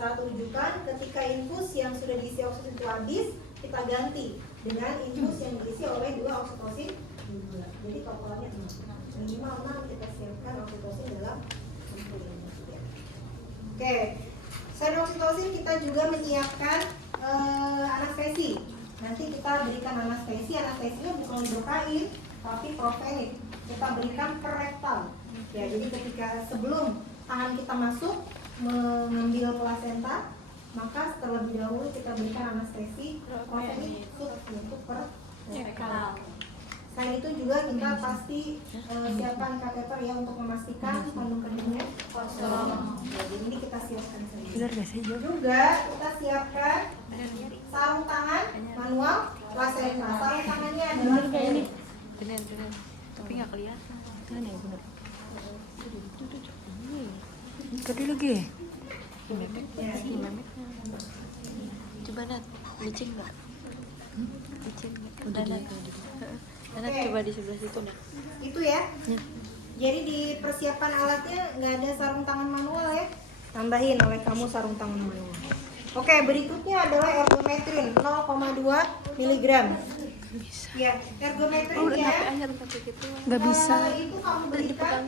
Satu rujukan, ketika infus yang sudah diisi oksitosin itu habis, kita ganti dengan infus yang diisi oleh 2 oksitosin 2. Jadi totalnya 6. Minimal 6 kita siapkan oksitosin dalam sampel ini. Oke, selain oksitosin kita juga menyiapkan anestesi. Nanti kita berikan anestesi. Anestesinya bukan hidrokain, tapi profenik. Kita berikan per rektal. Ya, jadi ketika sebelum tangan kita masuk mengambil plasenta, maka terlebih dahulu kita berikan anestesi profenik untuk per rektal. Selain itu juga kita pasti siapkan kateter ya untuk memastikan kandung keningnya kosong. Ya, jadi ini kita siapkan saja. Juga kita siapkan sarung tangan manual plasenta. Sarung tangannya adalah ini. Benar. Tapi nggak kelihatan. Kan ya benar. Tadi lagi. Coba Nat, licin nggak? Licin nggak? Udah Nat. Nat coba di sebelah situ Nat. Itu ya. Jadi di persiapan alatnya nggak ada sarung tangan manual ya. Tambahin oleh kamu sarung tangan manual. Oke, berikutnya adalah ergometrin 0,2 mg. Ya, ergometrin ya. Nggak bisa. Itu kamu berikan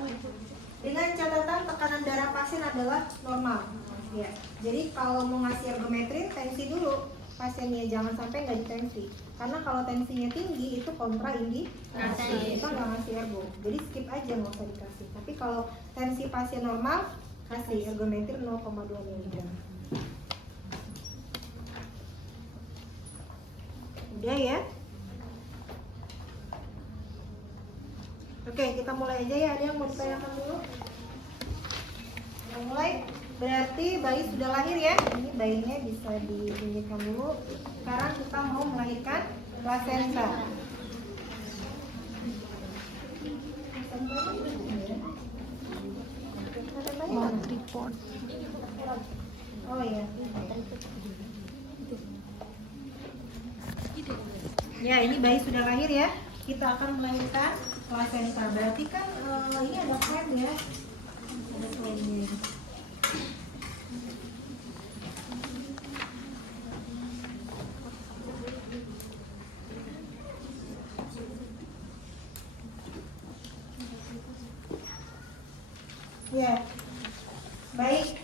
dengan catatan tekanan darah pasien adalah normal. Ya, jadi kalau mau ngasih ergometrin, tensi dulu pasiennya, jangan sampai nggak ditensi. Karena kalau tensinya tinggi itu kontraindikasi. Kita nggak ngasih ergo. Jadi skip aja, nggak usah dikasih. Tapi kalau tensi pasien normal, kasih ergometrin 0,2 mg. Udah ya. Oke, kita mulai aja ya. Ada yang mau ditanyakan dulu? Yang mulai berarti bayi sudah lahir ya. Ini bayinya bisa ditunjukkan dulu. Sekarang kita mau melahirkan plasenta. Oh iya. Ya, ini bayi sudah lahir ya. Kita akan melahirkan plasenta. Berarti kan ini ada frame ya. Ada frame-nya. Ya, baik.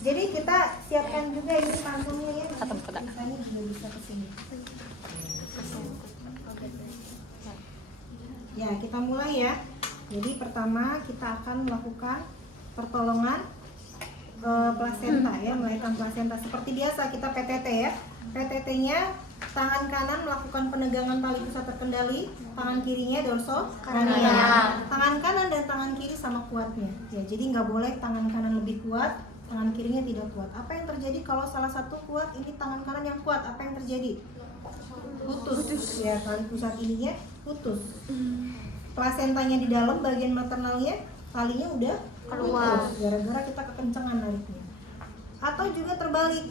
Jadi kita siapkan juga ini kantongnya ya. Misalnya juga bisa kesini. Ya, kita mulai ya. Jadi pertama kita akan melakukan pertolongan plasenta ya, melahirkan plasenta. Seperti biasa kita PTT ya. PTT-nya tangan kanan melakukan penegangan tali pusat terkendali, tangan kirinya dorsokranial. Tangan kanan dan tangan kiri sama kuatnya. Ya, jadi nggak boleh tangan kanan lebih kuat, tangan kirinya tidak kuat. Apa yang terjadi kalau salah satu kuat, ini tangan kanan yang kuat, apa yang terjadi? Putus. Ya, tali pusat ininya putus. Plasentanya di dalam bagian maternalnya, talinya udah keluar gara-gara kita kekencengan nariknya. Atau juga terbalik,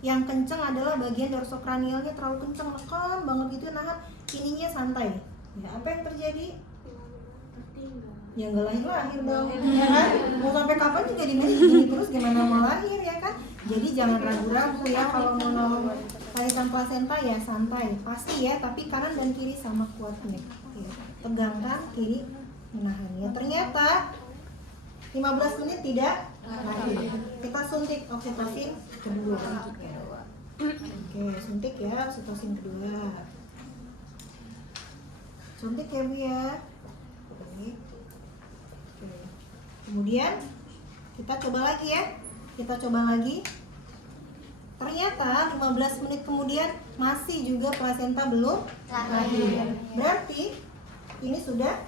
yang kenceng adalah bagian dorsokranialnya terlalu kenceng, neken banget gitu, nahan, ininya santai. Ya, apa yang terjadi? Ya nggak lahir dong, ya kan? Mau sampai kapan juga gini terus, gimana mau lahir ya kan? Jadi jangan ragu-ragu ya kalau mau nolong melahirkan plasenta, ya santai, pasti ya, tapi kanan dan kiri sama kuatnya. Ya, tegangkan kiri menahan ya. Ternyata 15 menit tidak lahir. Kita suntik oksitosin kedua. Oke, suntik ya oksitosin kedua. Suntik ya Bu ya. Oke. Kemudian kita coba lagi ya. Kita coba lagi. Ternyata 15 menit kemudian masih juga plasenta belum lahir. Berarti ini sudah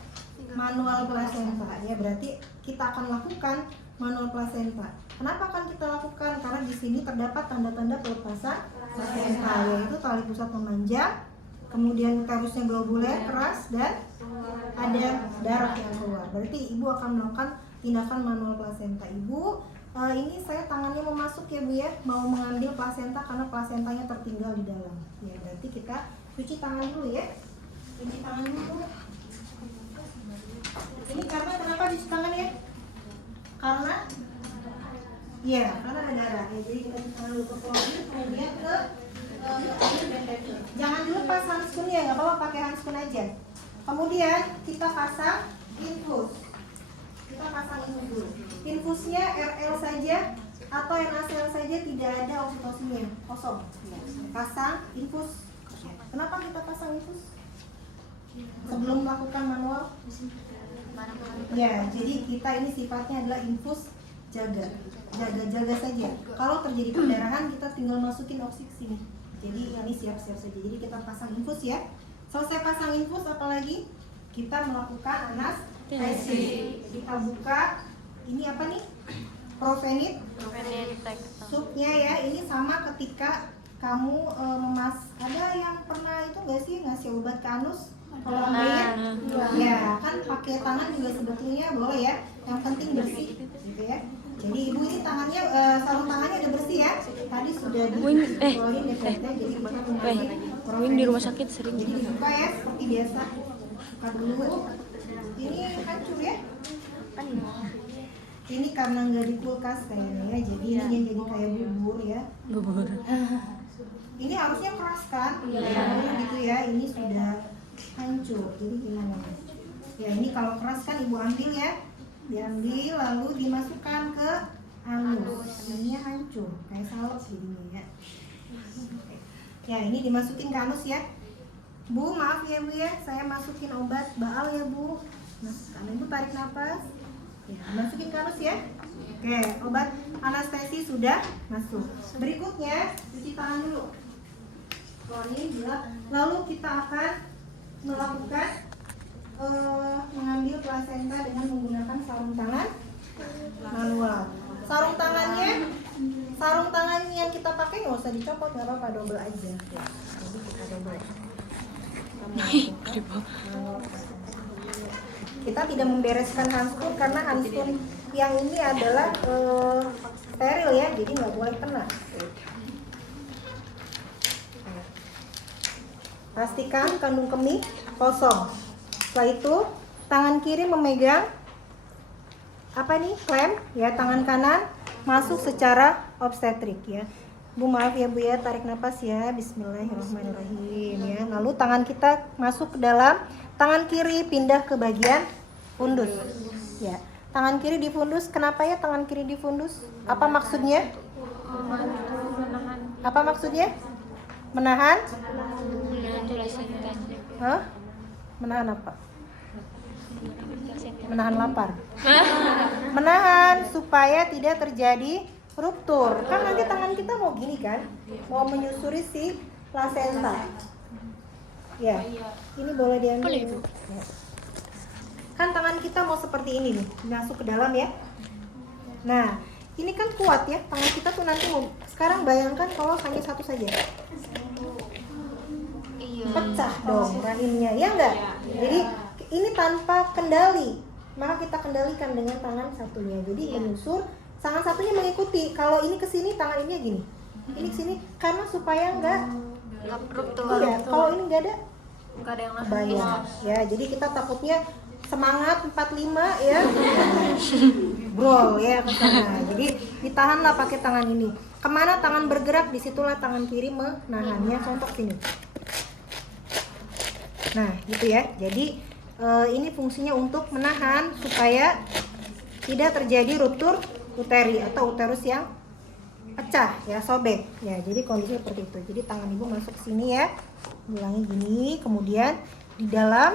manual plasenta ya. Berarti kita akan lakukan manual plasenta. Kenapa akan kita lakukan? Karena di sini terdapat tanda-tanda pelepasan plasenta, yaitu tali pusat memanjang, kemudian uterusnya globuler keras, dan ada darah yang keluar. Berarti ibu akan melakukan tindakan manual plasenta. Ibu, ini saya tangannya mau masuk ya Bu ya, mau mengambil plasenta karena plasentanya tertinggal di dalam. Ya, berarti kita cuci tangan dulu ya. Cuci tangan dulu. Ini karena kenapa cuci tangan ya? Karena Iya, karena ada darah. Ya, jadi kita tangan dulu ke chlorine, kemudian ke air BTT. Jangan dilepas handscoonnya, nggak apa-apa pakai handscoon aja. Kemudian kita pasang infus. Kita pasang infus dulu. Infusnya RL saja atau NaCl saja, tidak ada oksitosinnya, kosong. Ya. Pasang infus. Kenapa kita pasang infus? Sebelum melakukan manual? Ya, jadi kita ini sifatnya adalah infus jaga saja. Kalau terjadi perdarahan kita tinggal masukin oksi ke sini. Jadi ini siap-siap saja. Jadi kita pasang infus ya. Selesai pasang infus, apalagi kita melakukan anestesi. Kita buka ini apa nih? Profenit. Supnya ya. Ini sama ketika kamu ada yang pernah itu nggak sih ngasih obat ke anus? Kalau ambil ya kan pakai tangan juga sebetulnya boleh ya. Yang penting bersih gitu ya. Jadi ibu ini tangannya sarung tangannya udah bersih ya. Tadi sudah dikeluarin DPT, jadi kita kembali di rumah sakit sering. Jadi dibuka ya seperti biasa. Buka dulu. Ini hancur ya. Ini karena nggak di kulkas kayaknya ya. Jadi ini jadi kayak bubur ya. Bubur. Ini harusnya keras kan? Ya, gitu ya. Ini sudah hancur. Jadi gimana? Ya ini kalau keras kan ibu ambil ya. Diambil lalu dimasukkan ke anus. Ini hancur kayak salep jadinya ya. Ya ini dimasukin ke anus ya. Bu maaf ya bu ya, saya masukin obat baal ya bu. Nah sekarang ibu tarik nafas. Ya, masukin ke anus ya. Oke, obat anestesi sudah masuk. Berikutnya cuci tangan dulu. Klorin gelap. Lalu kita akan melakukan mengambil plasenta dengan menggunakan sarung tangan manual. Sarung tangannya yang kita pakai nggak usah dicopot, nggak apa-apa, double aja. Ya, jadi kita double. Kita tidak membereskan handphone karena handphone yang ini adalah steril ya, jadi nggak boleh kena. Pastikan kandung kemih kosong. Setelah itu tangan kiri memegang apa nih, klem ya, tangan kanan masuk secara obstetrik ya. Bu maaf ya bu ya, tarik nafas ya, bismillahirrahmanirrahim ya. Lalu tangan kita masuk ke dalam, tangan kiri pindah ke bagian fundus ya. Tangan kiri difundus. Kenapa ya tangan kiri difundus? Apa maksudnya? Apa maksudnya? Menahan? Hah? Menahan apa? Menahan lapar. Menahan supaya tidak terjadi ruptur. Kan nanti tangan kita mau gini kan? Mau menyusuri si plasenta. Ya. Ini boleh diambil. Ya. Kan tangan kita mau seperti ini nih, masuk ke dalam ya. Nah, ini kan kuat ya. Tangan kita tuh nanti mau. Sekarang bayangkan kalau hanya satu saja. Pecah dong rahimnya, ya enggak? Jadi ini tanpa kendali, maka kita kendalikan dengan tangan satunya. Jadi menyusur, tangan satunya mengikuti. Kalau ini ke sini, tangan ini gini. Ini ke sini karena supaya enggak ruptur. Iya, kalau ini enggak ada yang bayang. Ya, jadi kita takutnya semangat 45 ya. Bro ya ke sana. Jadi ditahanlah pakai tangan ini. Kemana tangan bergerak, disitulah tangan kiri menahannya. Contoh sini. Nah, gitu ya. Jadi ini fungsinya untuk menahan supaya tidak terjadi ruptur uteri atau uterus yang pecah ya, sobek. Ya, jadi kondisinya seperti itu. Jadi tangan ibu masuk ke sini ya. Ulangi gini, kemudian di dalam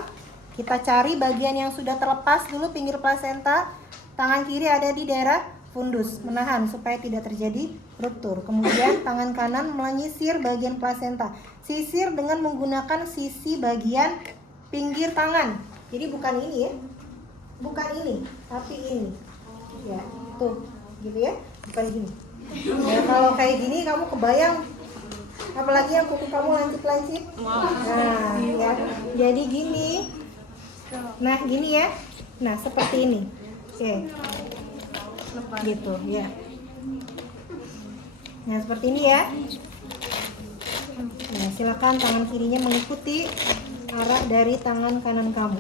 kita cari bagian yang sudah terlepas dulu, pinggir plasenta. Tangan kiri ada di daerah fundus, menahan supaya tidak terjadi ruptur. Kemudian tangan kanan menyisir bagian plasenta. Sisir dengan menggunakan sisi bagian pinggir tangan. Jadi bukan ini ya. Bukan ini, tapi ini. Ya, tuh. Gitu ya. Bukan gini. Ya, kalau kayak gini kamu kebayang, apalagi yang kuku kamu lancip-lancip. Nah, ya. Jadi gini. Nah, gini ya. Nah, seperti ini. Oke. Gitu, ya. Nah, seperti ini ya. Nah, silakan tangan kirinya mengikuti arah dari tangan kanan kamu.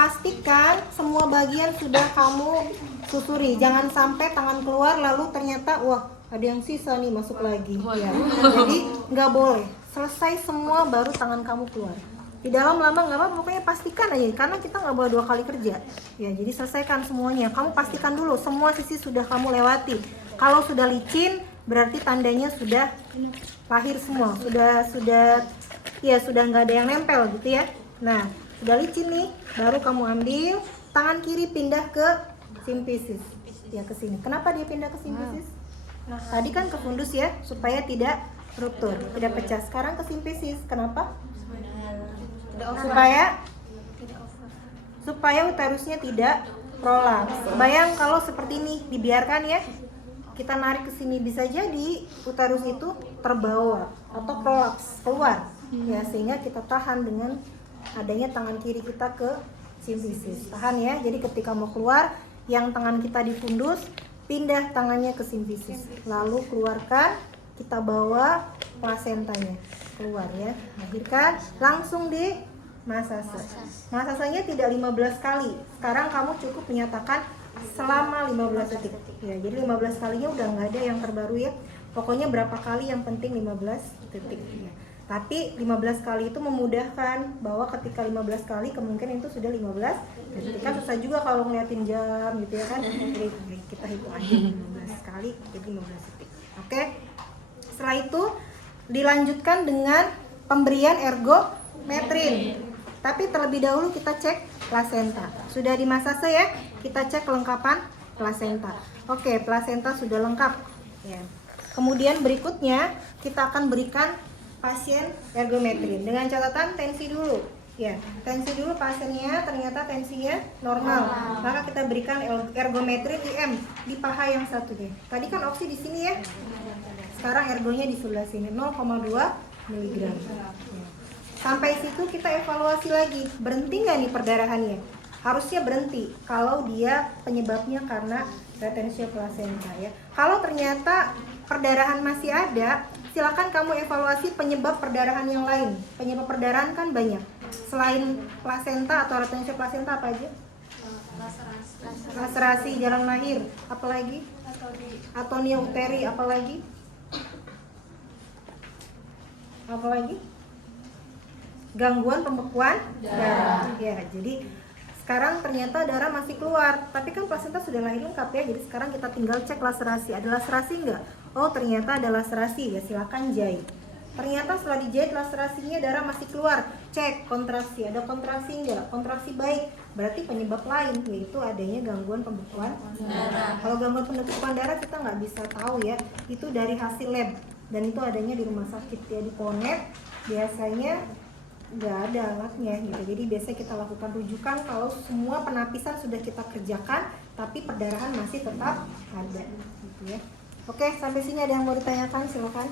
pastikan semua bagian sudah kamu susuri. Jangan sampai tangan keluar lalu ternyata wah ada yang sisa nih masuk lagi. Ya. Jadi nggak boleh. Selesai semua baru tangan kamu keluar. Di dalam lama nggak apa, pokoknya pastikan aja karena kita nggak boleh 2 kali kerja. Ya, jadi selesaikan semuanya. Kamu pastikan dulu semua sisi sudah kamu lewati. Kalau sudah licin berarti tandanya sudah lahir semua. Sudah nggak ada yang nempel gitu ya. Nah, sudah licin nih, baru kamu ambil tangan kiri pindah ke simfisis. Ya ke sini. Kenapa dia pindah ke simfisis? Nah, tadi kan ke fundus ya, supaya tidak ruptur, tidak pecah. Sekarang ke simfisis. Kenapa? Supaya uterusnya tidak prolaps. Bayang kalau seperti ini dibiarkan ya, kita narik ke sini bisa jadi uterus itu terbawa atau prolaps keluar ya, sehingga kita tahan dengan adanya tangan kiri kita ke simfisis. Tahan ya. Jadi ketika mau keluar, yang tangan kita di fundus, pindah tangannya ke simfisis, lalu keluarkan, kita bawa plasentanya keluar ya, lahirkan, langsung di masase. Masasenya tidak 15 kali. Sekarang kamu cukup menyatakan selama 15 detik. Ya, jadi 15 kalinya udah nggak ada yang terbaru ya. Pokoknya berapa kali yang penting 15 detik. Ya. Tapi 15 kali itu memudahkan bahwa ketika 15 kali kemungkinan itu sudah 15 detik. Kan susah juga kalau ngeliatin jam gitu ya kan. Jadi kita hitung aja 15 kali jadi 15 detik. Oke. Setelah itu dilanjutkan dengan pemberian ergometrin. Tapi terlebih dahulu kita cek plasenta. Sudah di masase ya, kita cek kelengkapan plasenta. Oke, plasenta sudah lengkap. Ya. Kemudian berikutnya kita akan berikan pasien ergometrin dengan catatan tensi dulu. Ya, tensi dulu pasiennya ternyata tensinya normal. Maka kita berikan ergometrin IM di paha yang satunya. Tadi kan oksi di sini ya. Sekarang ergonya di sebelah sini 0,2 mg. Ya. Sampai situ kita evaluasi lagi, berhenti nggak nih perdarahannya? Harusnya berhenti kalau dia penyebabnya karena retensio plasenta ya. Kalau ternyata perdarahan masih ada, silakan kamu evaluasi penyebab perdarahan yang lain. Penyebab perdarahan kan banyak. Selain plasenta atau retensio plasenta apa aja? Laserasi jalan lahir, apalagi? Atonia uteri, apalagi? Apalagi? Gangguan pembekuan darah. Ya, jadi sekarang ternyata darah masih keluar, tapi kan plasenta sudah lahir lengkap ya. Jadi sekarang kita tinggal cek laserasi. Ada laserasi enggak? Oh, ternyata ada laserasi. Ya, silakan jahit. Ternyata setelah dijahit laserasinya darah masih keluar. Cek kontraksi. Ada kontraksi enggak? Kontraksi baik. Berarti penyebab lain yaitu adanya gangguan pembekuan darah. Kalau gangguan pembekuan darah kita nggak bisa tahu ya. Itu dari hasil lab dan itu adanya di rumah sakit ya, di Ponet. Biasanya nggak ada alatnya gitu. Jadi biasanya kita lakukan rujukan kalau semua penapisan sudah kita kerjakan tapi perdarahan masih tetap ada gitu ya. Oke, sampai sini ada yang mau ditanyakan, silakan.